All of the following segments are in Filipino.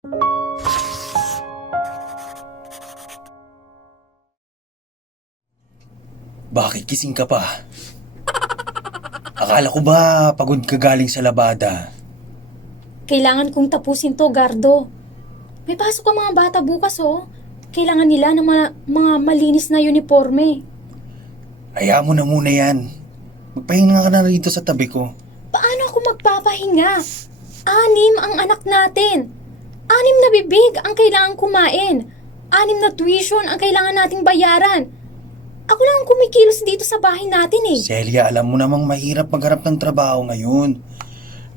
Bakit gising ka pa? Akala ko ba pagod ka galing sa labada? Kailangan kong tapusin to, Gardo. May pasok ang mga bata bukas, oh. Kailangan nila ng mga malinis na uniforme. Hayaan mo na muna yan. Magpahinga ka na rito sa tabi ko. Paano ako magpapahinga? 6 ang anak natin. 6 na bibig ang kailangan kumain. 6 na tuition ang kailangan nating bayaran. Ako lang ang kumikilos dito sa bahay natin eh. Celia, alam mo namang mahirap magharap ng trabaho ngayon.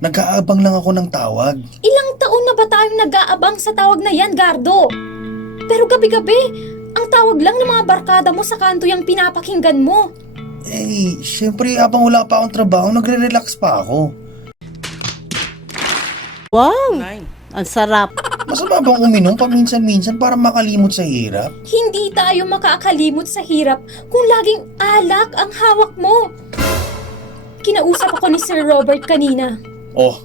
Nag-aabang lang ako ng tawag. Ilang taon na ba tayong nag-aabang sa tawag na yan, Gardo? Pero gabi-gabi, ang tawag lang ng mga barkada mo sa kanto yung pinapakinggan mo. Eh, syempre habang wala pa akong trabaho, nagre-relax pa ako. Wow! Ang sarap. Masama bang uminom paminsan-minsan para makalimot sa hirap? Hindi tayo makakalimot sa hirap kung laging alak ang hawak mo. Kinausap ako ni Sir Robert kanina. Oh,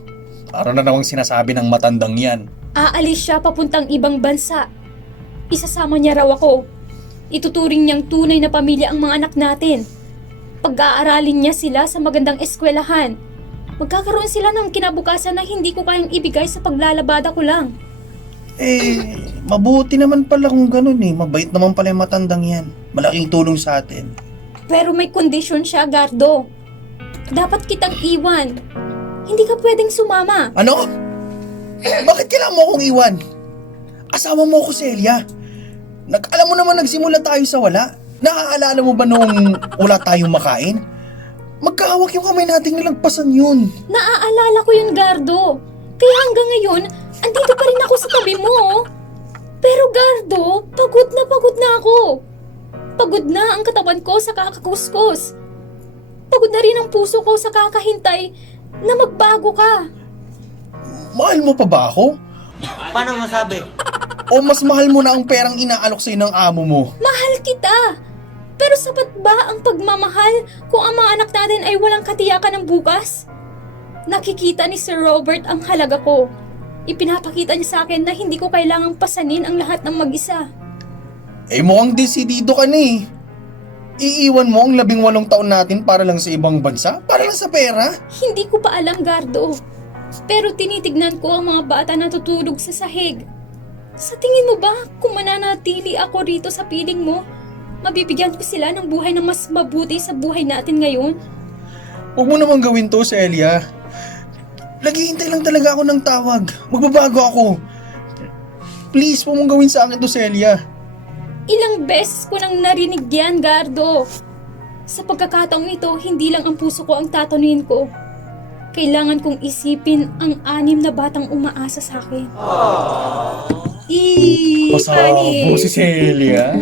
araw na namang sinasabi ng matandang yan. Aalis siya papuntang ibang bansa. Isasama niya raw ako. Ituturing niyang tunay na pamilya ang mga anak natin. Pag-aaralin niya sila sa magandang eskwelahan. Magkakaroon sila ng kinabukasan na hindi ko kayang ibigay sa paglalabada ko lang. Eh, mabuti naman pala kung ganun eh. Mabait naman pala yung matandang yan. Malaking tulong sa atin. Pero may kondisyon siya, Gardo. Dapat kitang iwan. Hindi ka pwedeng sumama. Ano? Bakit kailangan mo akong iwan? Asawa mo ako, Celia. Alam mo naman nagsimula tayo sa wala. Naaalala mo ba nung wala tayong makain? Magkahawak yung kamay nating nilagpasan yun. Naaalala ko yun, Gardo. Kaya hanggang ngayon, andito pa rin ako sa tabi mo. Pero Gardo, pagod na ako. Pagod na ang katawan ko sa kakakuskus. Pagod na rin ang puso ko sa kakahintay na magbago ka. Mahal mo pa ba ako? Paano masabi? O mas mahal mo na ang perang inaalok sa'yo ng amo mo? Mahal kita. Pero sapat ba ang pagmamahal kung ang mga anak natin ay walang katiyakan ng bukas? Nakikita ni Sir Robert ang halaga ko. Ipinapakita niya sa akin na hindi ko kailangang pasanin ang lahat ng mag-isa. Eh mukhang desidido ka na eh. Iiwan mo ang 18 taon natin para lang sa ibang bansa? Para lang sa pera? Hindi ko pa alam, Gardo. Pero tinitignan ko ang mga bata na tutulog sa sahig. Sa tingin mo ba, kung mananatili ako rito sa piling mo, mabibigyan ko sila ng buhay na mas mabuti sa buhay natin ngayon? Huwag mo naman gawin to, Celia. Naghihintay lang talaga ako ng tawag. Magbabago ako. Please, huwag mong gawin sa akin to, Celia. Ilang beses ko nang narinig yan, Gardo. Sa pagkakataong ito, hindi lang ang puso ko ang tatanuin ko. Kailangan kong isipin ang 6 na batang umaasa sa akin. Pasabo si Celia.